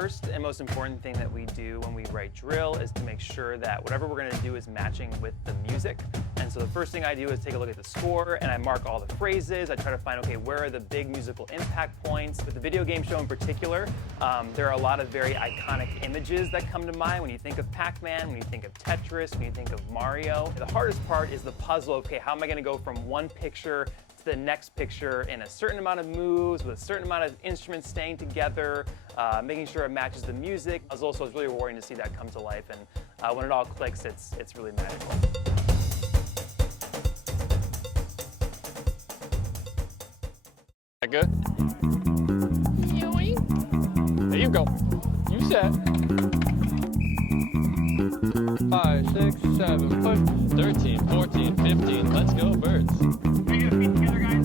first and most important thing that we do when we write drill is to make sure that whatever we're going to do is matching with the music. And so the first thing I do is take a look at the score and I mark all the phrases. I try to find, okay, where are the big musical impact points? With the video game show in particular, there are a lot of very iconic images that come to mind when you think of Pac-Man, when you think of Tetris, when you think of Mario. The hardest part is the puzzle. Okay, how am I going to go from one picture to the next picture in a certain amount of moves with a certain amount of instruments staying together, making sure it matches the music. It's also really rewarding to see that come to life, and when it all clicks, it's really magical. That good? There you go. You set. 5, 6, 7, push. 13, 14, 15. Let's go, birds. Are you gonna feet together, guys?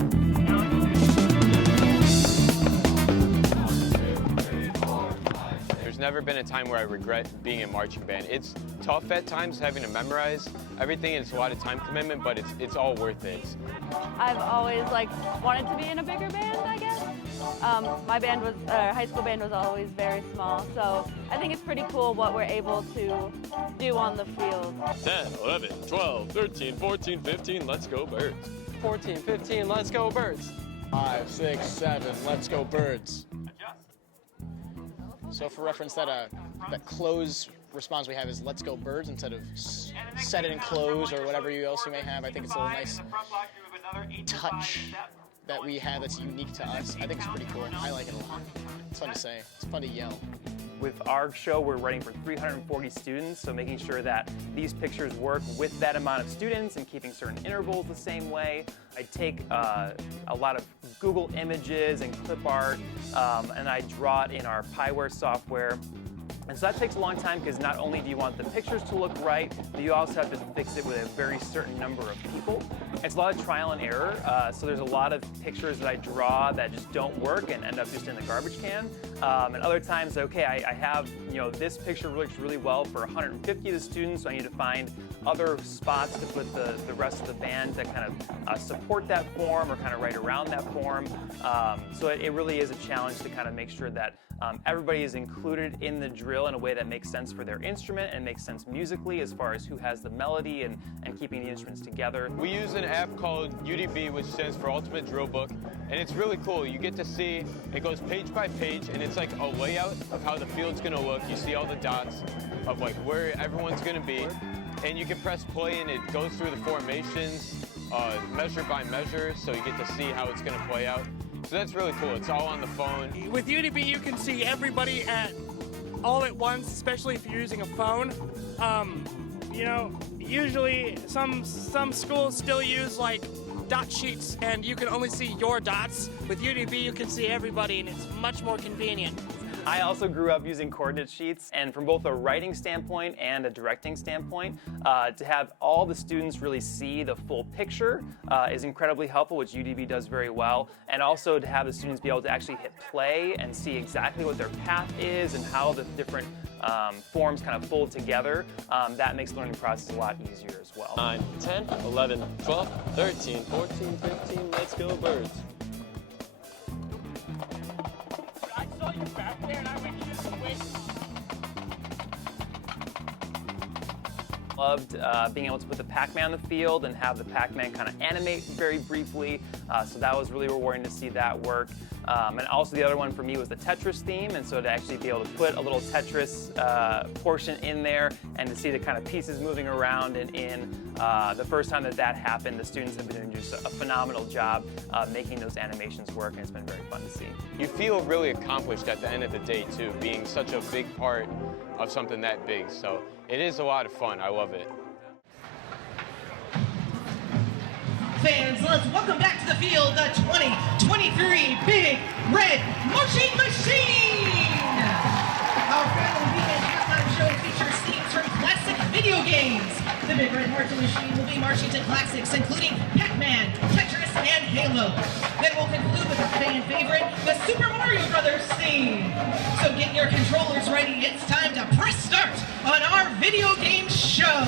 There's never been a time where I regret being in marching band. It's tough at times having to memorize everything. It's a lot of time commitment, but it's all worth it. I've always wanted to be in a bigger band, I guess. My band was, high school band was always very small, so I think it's pretty cool what we're able to do on the field. 10, 11, 12, 13, 14, 15, let's go birds. 14, 15, let's go birds. 5, 6, 7, let's go birds. So for reference, that close response we have is let's go birds instead of set it and close or whatever else you may have. I think it's a little nice touch that we have that's unique to us. I think it's pretty cool. I like it a lot. It's fun to say. It's fun to yell. With our show, we're writing for 340 students, so making sure that these pictures work with that amount of students and keeping certain intervals the same way. I take a lot of Google images and clip art, and I draw it in our Piware software. And so that takes a long time because not only do you want the pictures to look right, but you also have to fix it with a very certain number of people. It's a lot of trial and error, so there's a lot of pictures that I draw that just don't work and end up just in the garbage can. And other times, okay, I have, this picture works really well for 150 of the students, so I need to find other spots to put the rest of the band to kind of support that form or kind of right around that form. So it really is a challenge to kind of make sure that everybody is included in the drill in a way that makes sense for their instrument and makes sense musically as far as who has the melody and keeping the instruments together. We use an app called UDB, which stands for Ultimate Drill Book, and it's really cool. You get to see, it goes page by page, and it's like a layout of how the field's gonna look. You see all the dots of where everyone's gonna be, and you can press play and it goes through the formations, measure by measure, so you get to see how it's gonna play out. So that's really cool. It's all on the phone. With UDB, you can see everybody all at once, especially if you're using a phone. Usually some schools still use dot sheets, and you can only see your dots. With UDB, you can see everybody, and it's much more convenient. I also grew up using coordinate sheets, and from both a writing standpoint and a directing standpoint, to have all the students really see the full picture is incredibly helpful, which UDB does very well, and also to have the students be able to actually hit play and see exactly what their path is and how the different forms kind of fold together. That makes the learning process a lot easier as well. 9, 10, 11, 12, 13, 14, 15, let's go birds. I saw you back there, and I went wait. Loved being able to put the Pac-Man on the field and have the Pac-Man kind of animate very briefly, so that was really rewarding to see that work. And also the other one for me was the Tetris theme, and so to actually be able to put a little Tetris portion in there and to see the kind of pieces moving around and in. The first time that happened, the students have been doing just a phenomenal job making those animations work, and it's been very fun to see. You feel really accomplished at the end of the day too, being such a big part of something that big. So it is a lot of fun. I love it. Fans, let's welcome back to the field the 2023 Big Red Marching Machine! Our final weekend halftime show features themes from classic video games. The Big Red Marching Machine will be marching to classics including Pac-Man, Tetris, and Halo. Then we'll conclude with our fan favorite, the Super Mario Brothers theme. So get your controllers ready, it's time to press start on our video game show.